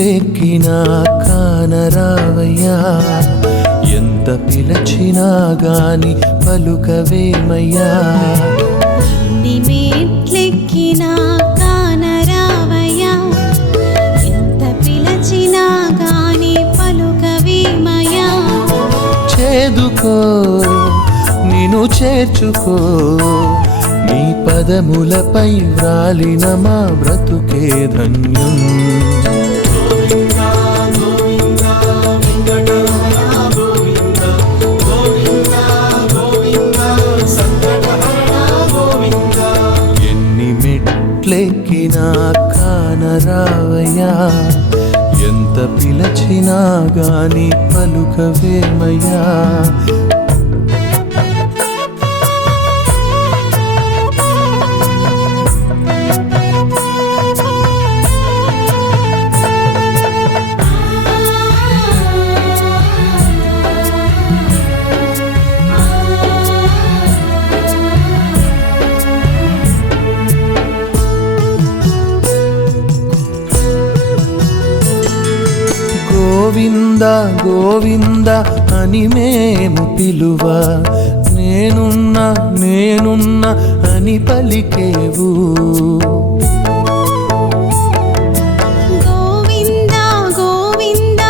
మెట్లెక్కినా కానరావయ్యా, ఎంత పిలచినా గాని పలుకవేమయ్యా. ఎన్ని మెట్లెక్కినా కానరావయ్యా, ఎంత పిలచినా గాని పలుకవేమయ్యా. చేదుకో నిన్ను చేర్చుకో, నీ పదములపై వ్రాలిన మా బ్రతుకే ధన్యం. ఎన్ని మెట్లెక్కినా కానరావయ్యా, ఎంత పిలచినా గాని పలుకవేమయ్యా. గోవింద గోవింద అని మేము పిలువ, నేనున్నా నేనున్నా అని పలికేవు. గోవింద గోవింద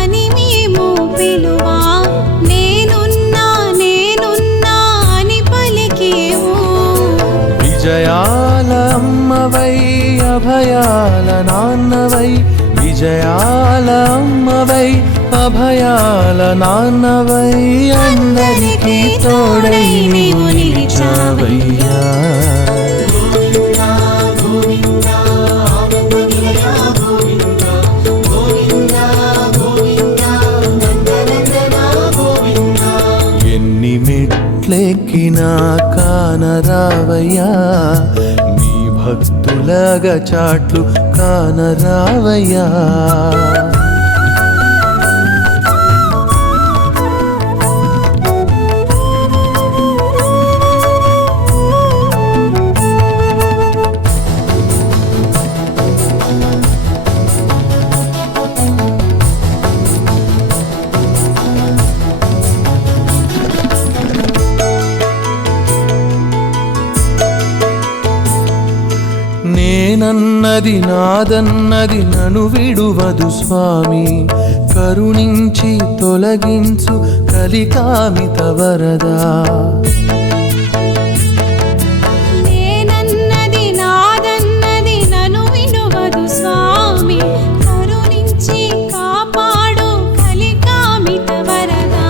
అని మేము పిలువ, నేనున్నా నేనున్నా అని పలికేవు. విజయాల అమ్మవై అభయాల నాన్నవై, విజయాల అమ్మవై అభయాల నాన్నవై, అందరికీ తోడై నీవు నిలిచావయ్యా. ఎన్ని మెట్లెక్కినా కానరావయ్యా, నీ భక్తులగా చాట్లు కానరావయ్యా. నేనన్నది నాదన్నది నన్ను విడువదు స్వామి, కరుణించి తొలగించు కలికామిత వరదా. నేనన్నది నాదన్నది నన్ను విడువదు స్వామి, కరుణించి కాపాడు కలికామిత వరదా.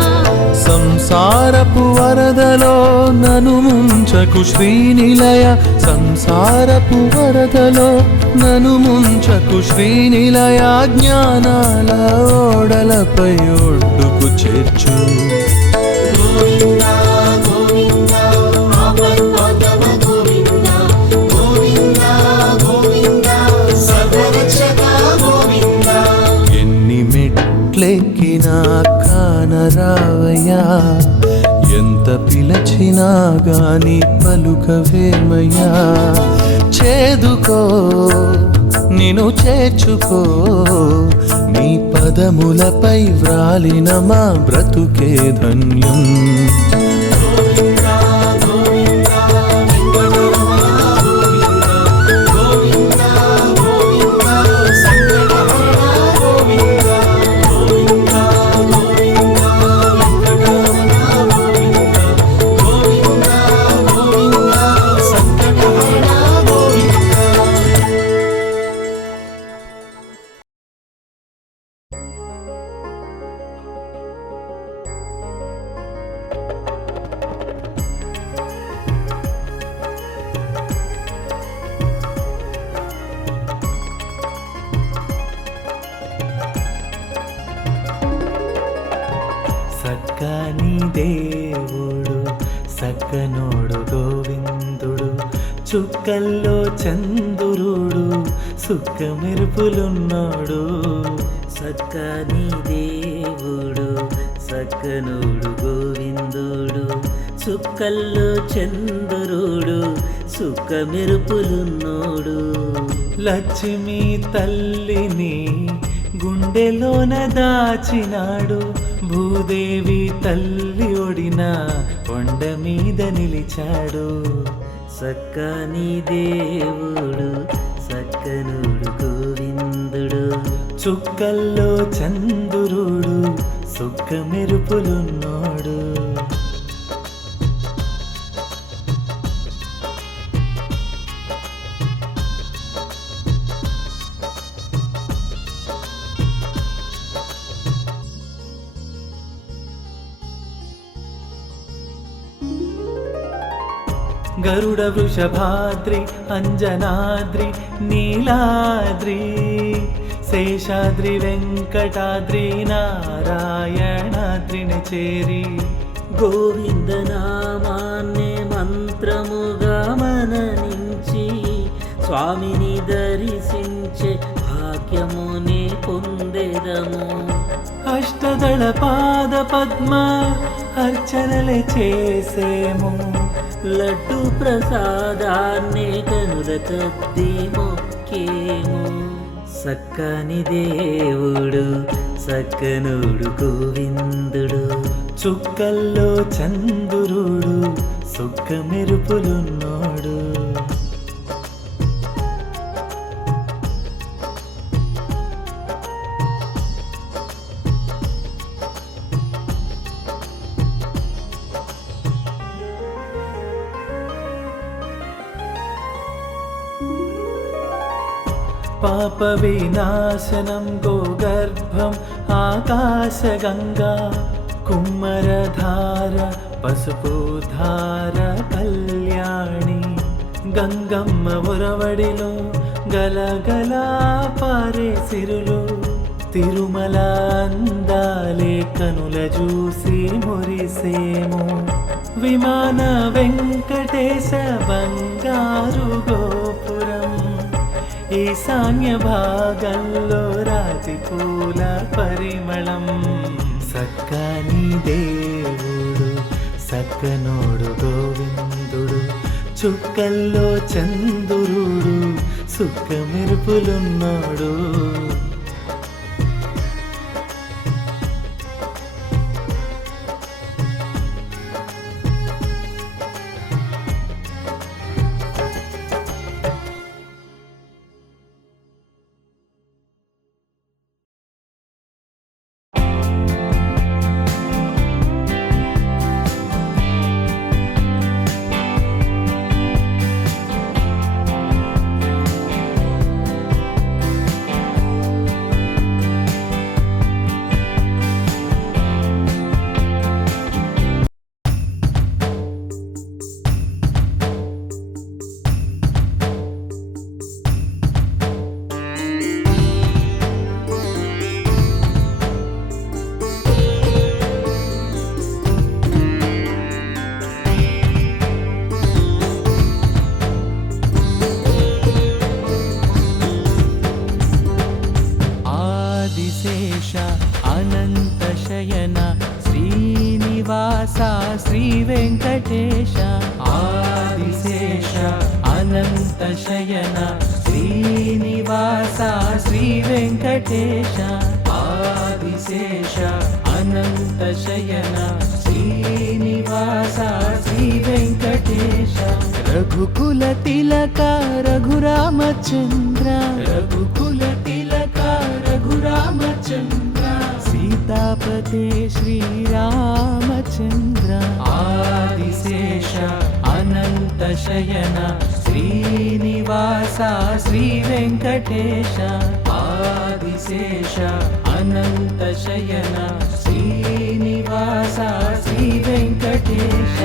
సంసారపు వరదలో నను ముంచకు శ్రీనిలయ, సంసారపు వరదలో నను ముంచకు శ్రీనిలయ. జ్ఞానాల ఓడలపై ఒడ్డుకు చేర్చు. ఎన్ని మెట్లెక్కినా కానరావయ్యా, ఎంత పిలచినా గాని పలుకవేమయ్యా. చేదుకో నిన్ను చేర్చుకో, నీ పదములపై వ్రాలిన మా బ్రతుకే ధన్యం. సక్కని దేవుడు సక్కనోడు గోవిందుడు, చుక్కల్లో చంద్రుడు సుక్క మెరుపులున్నాడు. సక్కని దేవుడు సక్కనోడు గోవిందుడు, చుక్కల్లో చంద్రుడు సుక్క మెరుపులున్నోడు. లక్ష్మీ తల్లిని గుండెలోన దాచినాడు భూదేవి తల్లి ఒడిన కొండ మీద నిలిచాడు. సక్కని దేవుడు సక్కనుడు గోవిందుడు, చుక్కల్లో చంద్రుడు సుక్క మెరుపులున్నాడు. గరుడ వృషభాద్రి అంజనాద్రి నీలాద్రి శేషాద్రి వెంకటాద్రి నారాయణాద్రిని చేరి గోవింద నామాన్నే మంత్రముగా మననించి స్వామిని దర్శించే భాగ్యముని పొందెదము. అష్టదళ పాద పద్మ అర్చనలే చేసేము. లడ్డు ప్రసాదాన్నే కనుల కద్ది మొక్కేము. సక్కని దేవుడు సక్కనుడు గోవిందుడు, చుక్కల్లో చంద్రుడు సుక్క మెరుపులున్నాడు. పాప వినాశనం గోగర్భం ఆకాశగంగా కుమ్మరధార పసుపుధార కళ్యాణి గంగమ్మ ఉరవడిలో గలగల పారే సిరులు తిరుమల అందాలే కనుల చూసి మురిసేము. విమాన వెంకటేశ బంగారు గోపురం ఈశాన్య భాగంలో రాతి పూల పరిమళం. సక్కని దేవుడు సక్కనోడు గోవిందుడు, చుక్కల్లో చంద్రుడు సుక్క మెరుపులున్నాడు. అనంతశయన శ్రీనివాస శ్రీ వెంకటేశ. ఆదిశేష అనంతశయన శ్రీనివాస శ్రీ వెంకటేశ. ఆదిశేష అనంతశయన శ్రీనివాస శ్రీ వెంకటేశ. రఘుకుల తిలక రఘురామచంద్ర, రఘుకుల తిలక రఘురామచంద్ర. సీతాపతే శ్రీరామచంద్ర. ఆదిశేష అనంతశయన శ్రీనివాస శ్రీ వెంకటేశ. ఆదిశేష అనంతశయన శ్రీనివాస శ్రీ వెంకటేశ.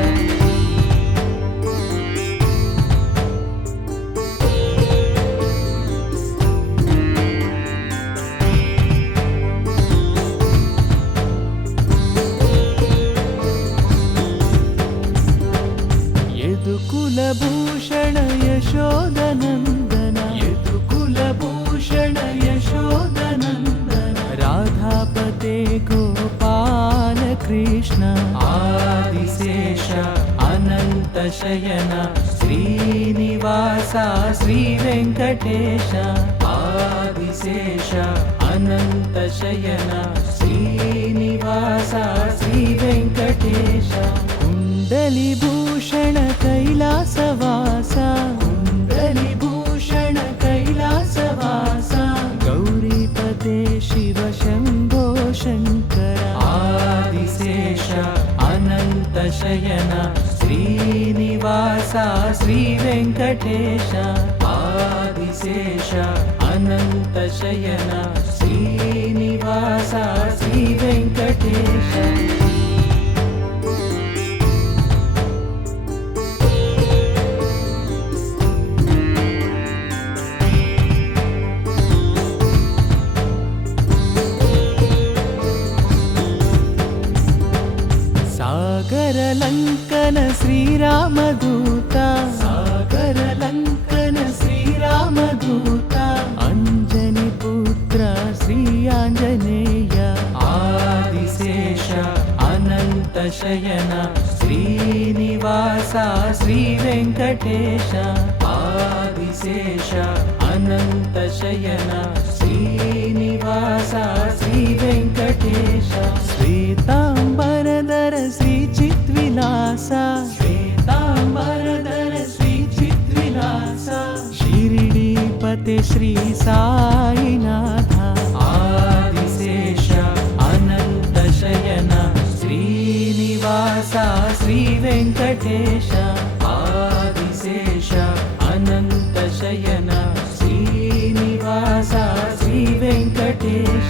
యదుకులభూషణ యశోదనందన, యదుకులభూషణ యశోదనందన. రాధాపతే గోపాల కృష్ణ. ఆదిశేష అనంత అనంతశయన శ్రీనివాస శ్రీ వెంకటేశ ఆదిశేష అనంతశయన శ్రీనివాస శ్రీ వెంకటేశ కుండలి భూషణ కైలాసవాస కుండలి భూషణ కైలాసవాస గౌరీపతే శివ శంభో శంకర ఆదిశేష అనంతశయన శ్రీనివాస శ్రీ వెంకటేశ ఆదిశేష అనంతశయన శ్రీనివాస శ్రీ వెంకటేశ సాగర లంకన శ్రీరామదూత సాగర లంకన శ్రీరామదూత అంజని పుత్ర శ్రీ ఆంజనేయ ఆదిశేష అనంతశయన శ్రీనివాస శ్రీ వెంకటేశ ఆదిశేష అనంతశయన శ్రీనివాస శ్రీ వెంకటేశ శ్వేతాంబరధర శ్రీ చిద్విలాస శ్వేతాంబరధర శ్రీ చిద్విలాస షిరిడీపతే శ్రీ సాయినాథ ఆదిశేష అనంతశయన శ్రీనివాస శ్రీ వెంకటేశ ఆదిశేష అనంతశయన శ్రీనివాస శ్రీ వెంకటేశ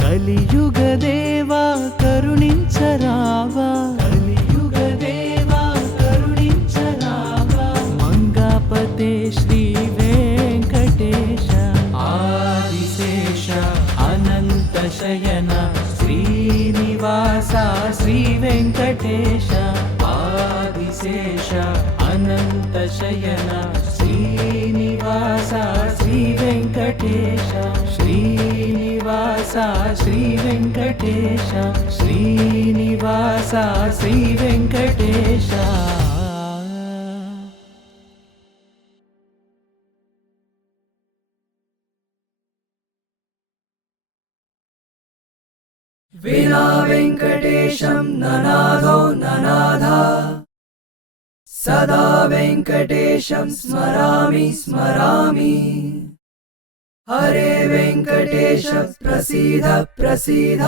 కలియుగ దేవా కరుణించరావా కలియుగ దేవా కరుణించరావా మంగాపతే శ్రీ వెంకటేశ ఆదిశేష అనంతశయన శ్రీనివాస శ్రీ వెంకటేశ ఆదిశేష అనంతశయన శ్రీనివాస శ్రీ వెంకటేశ శ్రీనివాస శ్రీ వెంకటేశ శ్రీనివాస శ్రీ వెంకటేశ వినా వెంకటేశం ననాథో ననాథా సదా వెంకటేశం స్మరామి స్మరామి హరే వెంకటేశ ప్రసీద ప్రసీద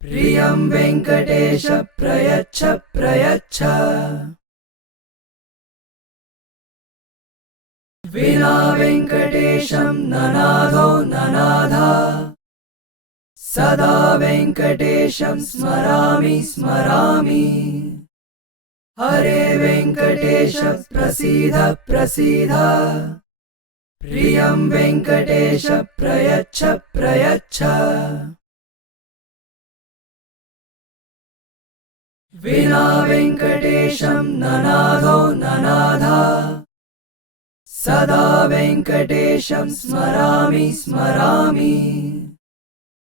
ప్రియం వెంకటేశ ప్రయచ్చ ప్రయచ్చ వినా వెంకటేశం ననాథో ననాథా సదా వెంకటేశం స్మరామి స్మరామి హరే వెంకటేశ ప్రసీద ప్రసీద ప్రియం వెంకటేశ ప్రయచ్చ ప్రయచ్చ వినా వెంకటేశం ననాథో ననాథా సదా వెంకటేశం స్మరామి స్మరామి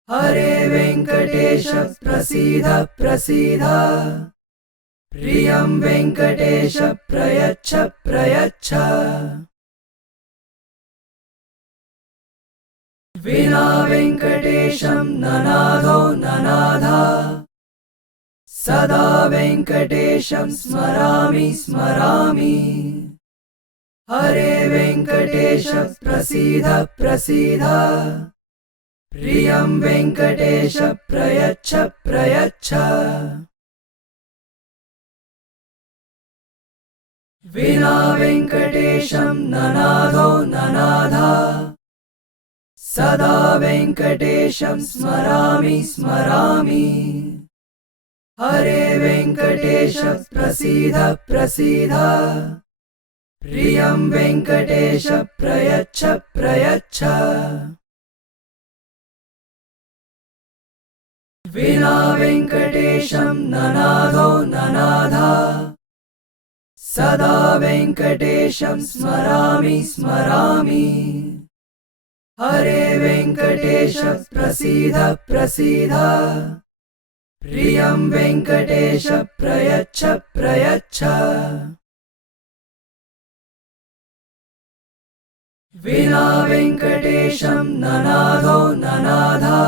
హరే వెంకటేశ ప్రసీద ప్రసీద ప్రియం వెంకటేశ ప్రయచ్చ ప్రయచ్చ వినా వెంకటేశం ననాథో ననాథా సదా వెంకటేశం స్మరామి స్మరామి హరే వెంకటేశ ప్రసీద ప్రసీద ప్రియం వెంకటేశ ప్రయచ్చ ప్రయచ్చ వినా వెంకటేశం ననాథో ననాథా సదా వెంకటేశం స్మరామి స్మరామి హరే వెంకటేశ ప్రసీద ప్రసీద ప్రియం వెంకటేశ ప్రయచ్చ ప్రయచ్చ विना वेङ्कटेशं ननादो ननादा सदा वेङ्कटेशं स्मरामि स्मरामि हरे वेङ्कटेश प्रसीद प्रसीद प्रियं वेङ्कटेश प्रयच्छ प्रयच्छ विना वेङ्कटेशं ननादो ननादा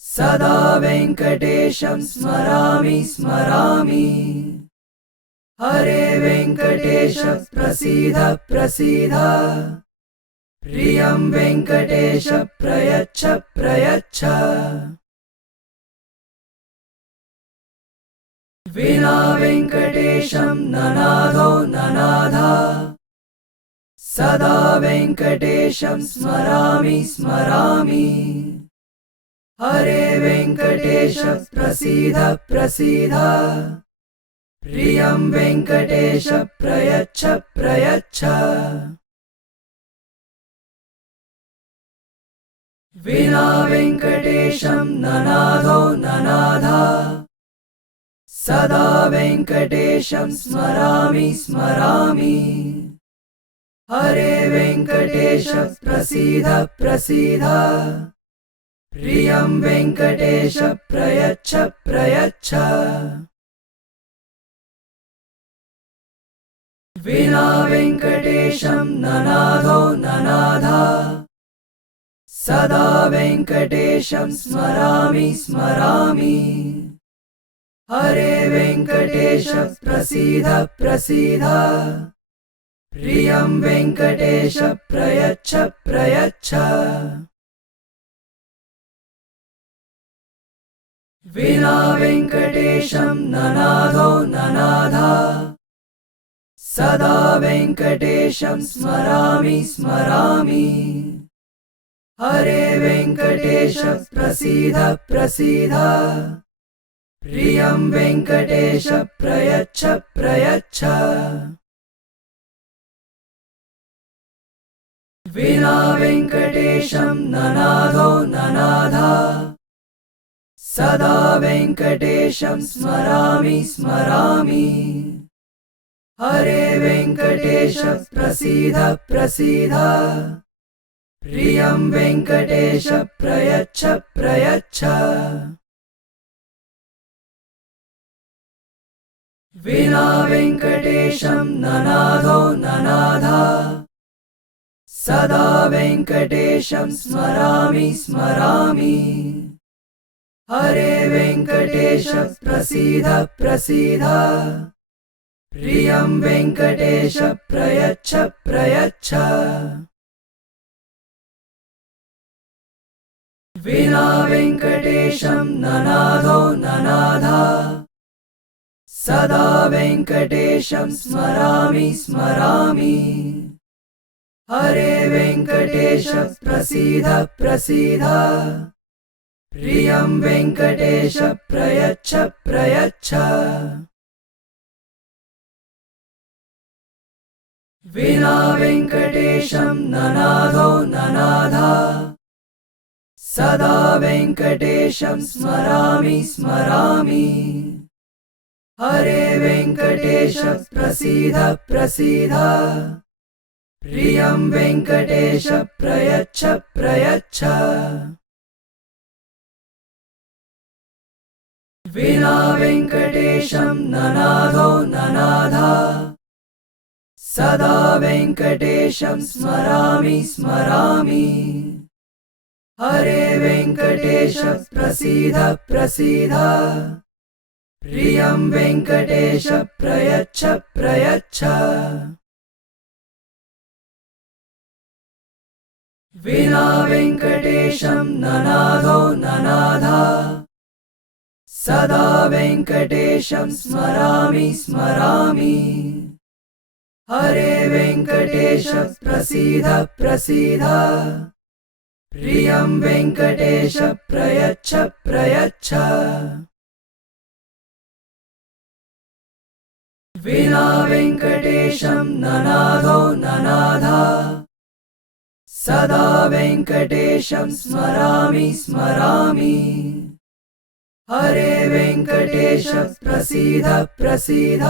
सदा वेङ्कटेशं स्मरामि स्मरामि हरे वेङ्कटेश प्रसीद प्रसीद प्रियं वेङ्कटेश प्रयच्छ प्रयच्छ विना वेङ्कटेशं ननादो ननादा सदा वेङ्कटेशं स्मरामि स्मरामि हरे वेङ्कटेश प्रसीद प्रसीद प्रियं वेङ्कटेश प्रयच्छ प्रयच्छ विना वेङ्कटेशं ननादो ननादा सदा वेङ्कटेशं स्मरामि स्मरामि हरे वेङ्कटेश प्रसीद प्रसीद प्रियं वेङ्कटेश प्रयच्छ प्रयच्छ विना वेङ्कटेशं ननादो ननादा सदा वेङ्कटेशं स्मरामि स्मरामि हरे वेङ्कटेश प्रसीद प्रसीद प्रियं वेङ्कटेश प्रयच्छ प्रयच्छ विना वेङ्कटेशं ननादो ननादा सदा वेङ्कटेशं स्मरामि स्मरामि हरे वेङ्कटेश प्रसीद प्रसीद प्रियं वेङ्कटेश प्रयच्छ प्रयच्छ विना वेङ्कटेशं ननादो ननादा सदा वेङ्कटेशं स्मरामि स्मरामि हरे वेङ्कटेश प्रसीद प्रसीद प्रियं वेङ्कटेश प्रयच्छ प्रयच्छ विना वेङ्कटेशं ननादो ननादा सदा वेङ्कटेशं स्मरामि स्मरामि हरे वेङ्कटेश प्रसीद प्रसीद प्रियं वेङ्कटेश प्रयच्छ प्रयच्छ विना वेङ्कटेशं ननादो ननादा सदा वेङ्कटेशं स्मरामि स्मरामि हरे वेङ्कटेश प्रसीद प्रसीद प्रियं वेङ्कटेश प्रयच्छ प्रयच्छ विना वेङ्कटेशं ननादो ननादा सदा वेङ्कटेशं स्मरामि स्मरामि हरे वेङ्कटेश प्रसीद प्रसीद प्रियं वेङ्कटेश प्रयच्छ प्रयच्छ विना वेङ्कटेशं ननादो ननादा सदा वेङ्कटेशं स्मरामि स्मरामि हरे वेङ्कटेश प्रसीद प्रसीद प्रियं वेङ्कटेश प्रयच्छ प्रयच्छ विना वेङ्कटेशं ननादो ननादा सदा वेङ्कटेशं स्मरामि स्मरामि हरे वेङ्कटेश प्रसीद प्रसीद प्रियं वेङ्कटेश प्रयच्छ प्रयच्छ विना वेङ्कटेशं ननादो ननादा सदा वेङ्कटेशं स्मरामि स्मरामि हरे वेङ्कटेश प्रसीद प्रसीद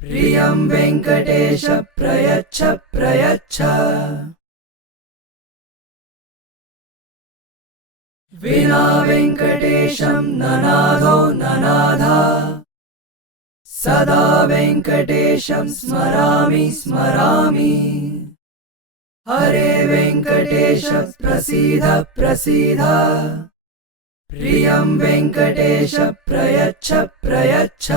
प्रियं वेङ्कटेश प्रयच्छ प्रयच्छ विना वेङ्कटेशं ननादो ननाद सदा वेङ्कटेशं स्मरामि स्मरामि हरे वेङ्कटेश प्रसीद प्रसीद प्रियं वेङ्कटेश प्रयच्छ प्रयच्छ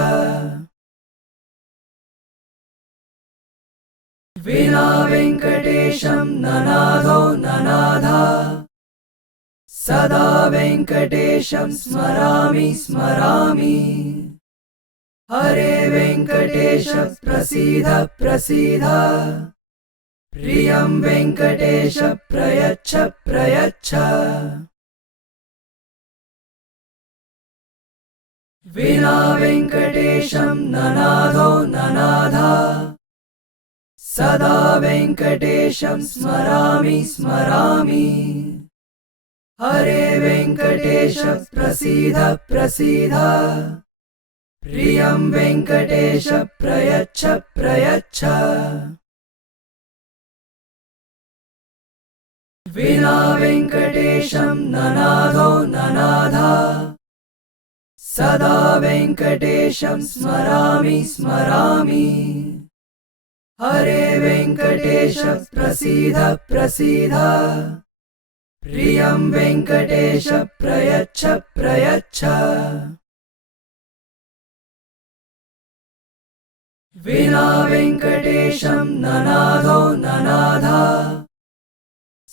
विना वेङ्कटेशं ननादो ननाद सदा वेङ्कटेशं स्मरामि स्मरामि हरे वेङ्कटेश प्रसीद प्रसीद प्रियं वेङ्कटेश प्रयच्छ प्रयच्छ विना वेङ्कटेशं ननादो ननाद सदा वेङ्कटेशं स्मरामि स्मरामि हरे वेङ्कटेश प्रसीद प्रसीद प्रियं वेङ्कटेश प्रयच्छ प्रयच्छ विना वेङ्कटेशं ननादो ननाद सदा वेङ्कटेशं स्मरामि स्मरामि हरे वेङ्कटेश प्रसीद प्रसीद प्रियं वेङ्कटेश प्रयच्छ प्रयच्छ विना वेङ्कटेशं ननादो ननाद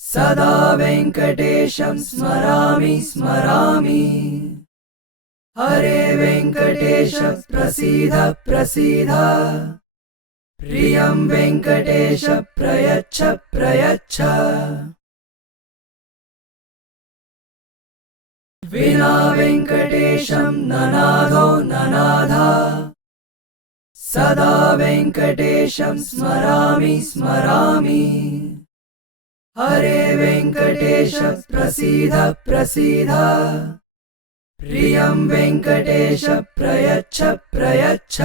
सदा वेङ्कटेशं स्मरामि स्मरामि हरे वेङ्कटेश प्रसीद प्रसीद प्रियं वेङ्कटेश प्रयच्छ प्रयच्छ विना वेङ्कटेशं ननादो ननाद सदा वेङ्कटेशं स्मरामि स्मरामि हरे वेङ्कटेश प्रसीद प्रसीद प्रियं वेङ्कटेश प्रयच्छ प्रयच्छ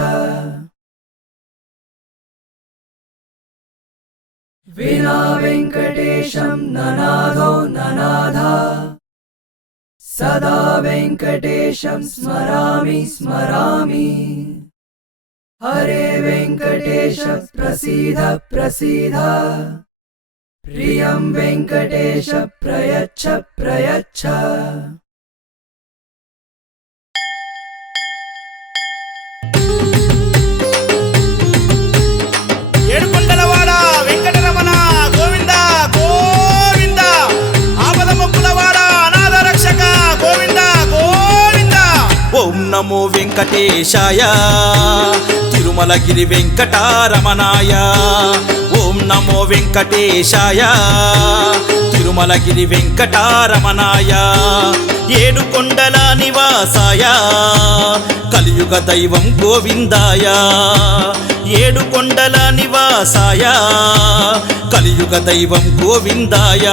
विना वेङ्कटेशं ननादो ननाद सदा वेङ्कटेशं स्मरामि स्मरामि हरे वेङ्कटेश प्रसीद प्रसीद प्रियं वेङ्कटेश प्रयच्छ प्रयच्छ ఏడుకొండలవాడ వెంకటరమణ గోవింద గోవింద ఆపద మొక్కులవాడ అనాథ రక్షక గోవింద గోవింద ఓం నమో వెంకటేశాయ తిరుమలగిరి వెంకటరమణాయ ఓం నమో వెంకటేశాయ తిరుమలగిరి వెంకటరమణాయ ఏడుకొండల నివాసాయ కలియుగ దైవం గోవిందాయ ఏడుకొండల నివాసాయ కలియుగ దైవం గోవిందాయ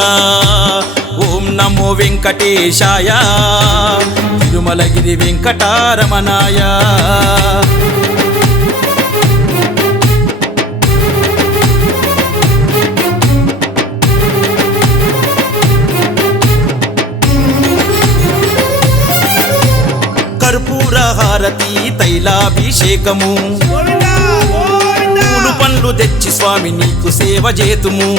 ఓం నమో వెంకటేశాయ తిరుమలగిరి వెంకటరమణాయ కర్పూర హారతి తైలాభిషేకము పూలు పండ్లు తెచ్చి స్వామి నీకు సేవ చేతుము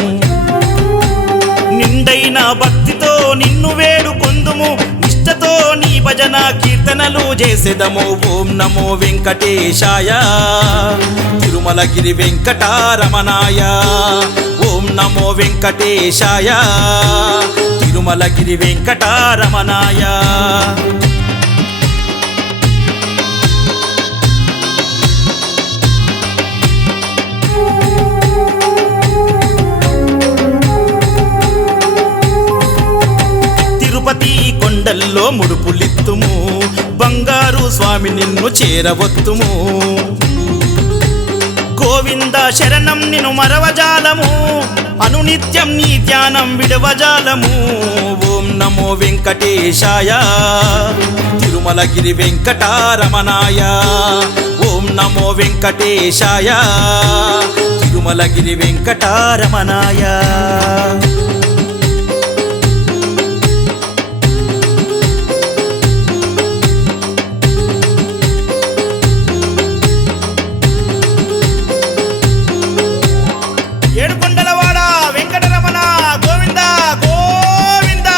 నిండైన భక్తితో నిన్ను వేడుకొందుము నిష్టతో నీ భజన కీర్తనలు చేసేదము ఓం నమో వెంకటేశాయ తిరుమలగిరి వెంకటరమణాయ ఓం నమో వెంకటేశాయ తిరుమలగిరి వెంకటరమణాయ తిరుపతి కొండల్లో ముడుపులిత్తుము బంగారు స్వామి నిన్ను చేరవొత్తుము గోవింద శరణం నిన్ను మరవజాలము అనునిత్యం నీ ధ్యానం విడవజాలము ఓం నమో వెంకటేశాయ తిరుమలగిరి వెంకటారమణాయ ఓం నమో వెంకటేశాయ తిరుమలగిరి వెంకటారమణాయ ఏడుకొండలవాడ వెంకటరమణ గోవింద గోవింద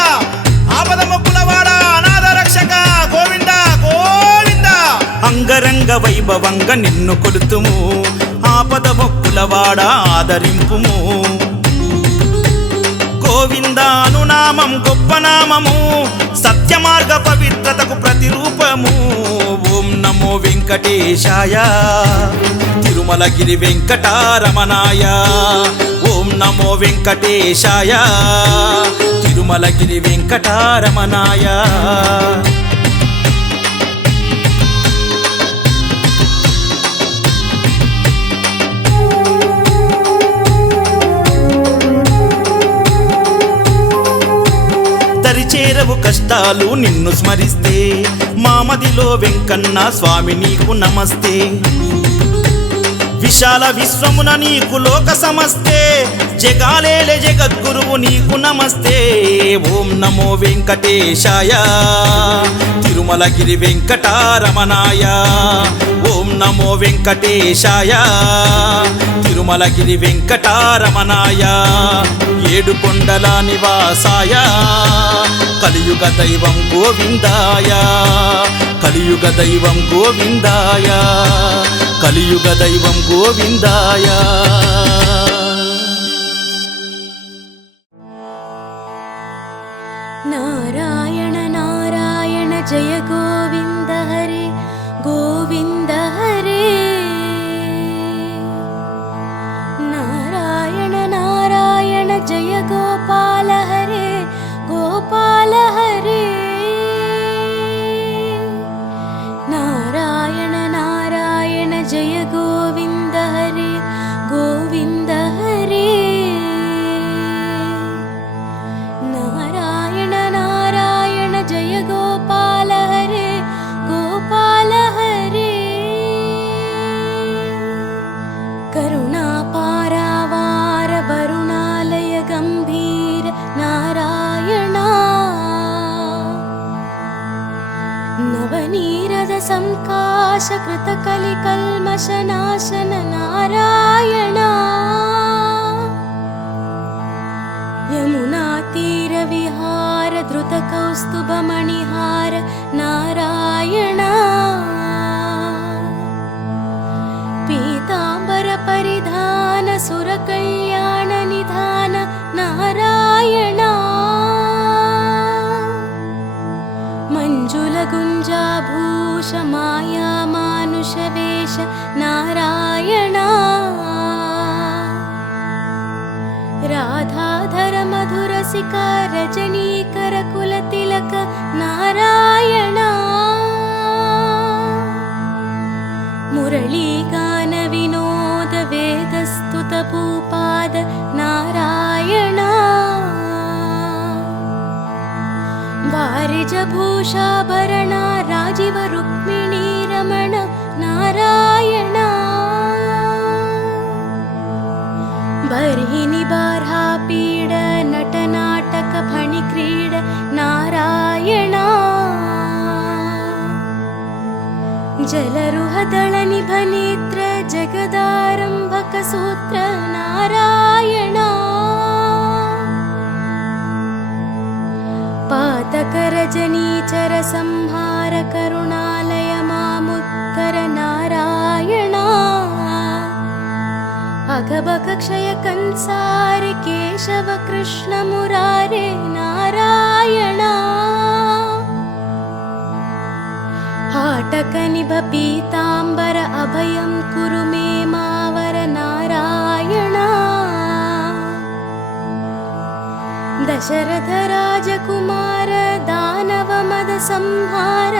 ఆపద మొక్కులవాడ అనాథ రక్షక గోవింద గోవింద అంగరంగ వైభవంగా నిన్ను కొలుతుము ఆపద మొక్కులవాడ ఆదరింపుము గోవింద అనునామం గొప్ప నామము సత్య మార్గ పవిత్రతకు ప్రతిరూపము ఓం నమో వెంకటేశాయ తిరుమలగిరి వెంకటారమణాయ ఓం నమో వెంకటేశాయ తిరుమలగిరి వెంకటారమణాయ దరిచేరవు కష్టాలు నిన్ను స్మరిస్తే మామదిలో వెంకన్న స్వామి నీకు నమస్తే విశాల విశ్వమున నీకు లోక సమస్తే జగాలేలే జగద్గురువు నీకు నమస్తే ఓం నమో వెంకటేశాయ తిరుమలగిరి వెంకటారమణాయ ఓం నమో వెంకటేశాయ తిరుమలగిరి వెంకటారమణాయ ఏడుకొండల నివాసాయ కలియుగ దైవం గోవిందాయ కలియుగ దైవం గోవిందాయ కలియుగ దైవం గోవిందాయ నారాయణ నారాయణ జయ గోవింద హరే గోవింద హరే నారాయణ నారాయణ జయ గోపాల హరే గోపాల హరే నారాయణ నారాయణ జయ గోవింద హరే గోవింద హరే నారాయణ నారాయణ జయ గోపాల హరే గోపాల హరే కరుణాపారావార వరుణాలయ గంభీర నారాయణ నవనీరద సంకాశ కృత కలి కల్మష నాశన నారాయణ యమునా తీర విహార ధృత కౌస్తుభ మణిహార నారాయణ పీతాంబర పరిధాన సుర కళ్యాణ నిధాన నారాయణ మంజుల గుంజాభూష మాయా మానుష వేష నారాయణ రాధాధర మధురసిక రజనీకర కుల తిలక నారాయణ మురళీగాన వినోద వేదస్తుత భూపాద నారాయణ వారిజ భూషాభరణ రాజీవ రుక్మిణీ రమణ నారాయణ బర్హిని బార్హా పీడ నట నాటక ఫణి క్రీడ నారాయణ జలరుహదళ నిభనేత్ర జగదారంభక సూత్ర నారాయణ పాతక రజనీచర సంహార కరుణాలయ మాముత్తర నారాయణ అగబక క్షయ కంసారి కేశవ కృష్ణ మురారే నారాయణ हाटक निभ पीतांबर अभयं कुरु मे मावर नारायण दशरथ राजकुमार दानव मद संहार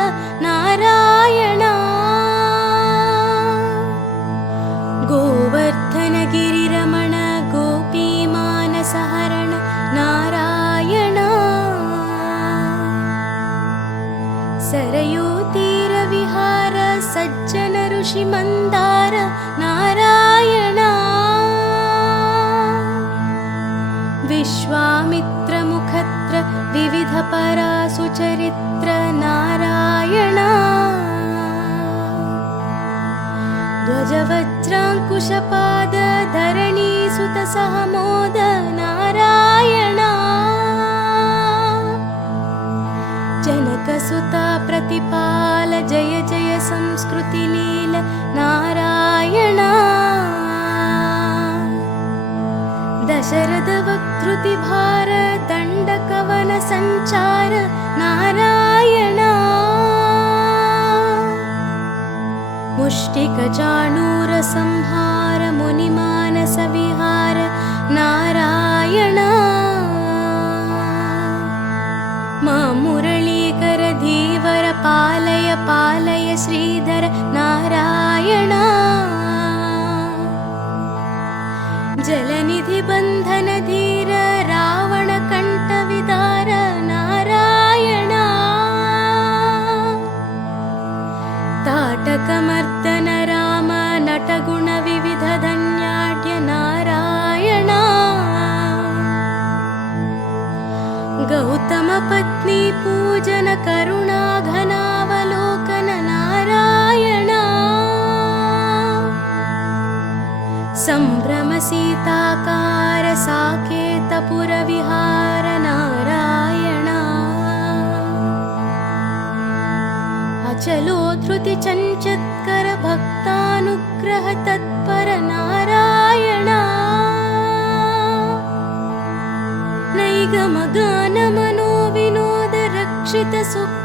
नारायण गोवर्धन गिरिरमण गोपी मानस हरण नारायण सरयू तीर विहार सज्जन ऋषि मंदार नारायण विश्वामित्र मुखत्र विविध परासु चरित्र नारायण ध्वज वज्रांकुशपाद धरणी सुत सहमोद नारायण जनकसुता प्रतिपाल जय जय संस्कृति लील नारायण दशरथ वक्तृति भार दंड कवन संचार नारायण मुष्टिक चाणूर संहार मुनि मानस विहार नारायण मा मुरलीकर धीवर पालय पालय श्रीधर नारायण जलनिधि बंधन धीर रावण कंठ विदार नारायण ताटक मर्दन राम नटगुण विविध धन्याढ्य नारायण गौतम पत्नी पूजन करुणा घनावलोकन नारायण संभ्रम सीताकार साकेतपुर विहार नारायण अचलो धृति चंचत्कर भक्तानुग्रह तत्पर नारायण नैगम गान मनो विनोद रक्षित सुख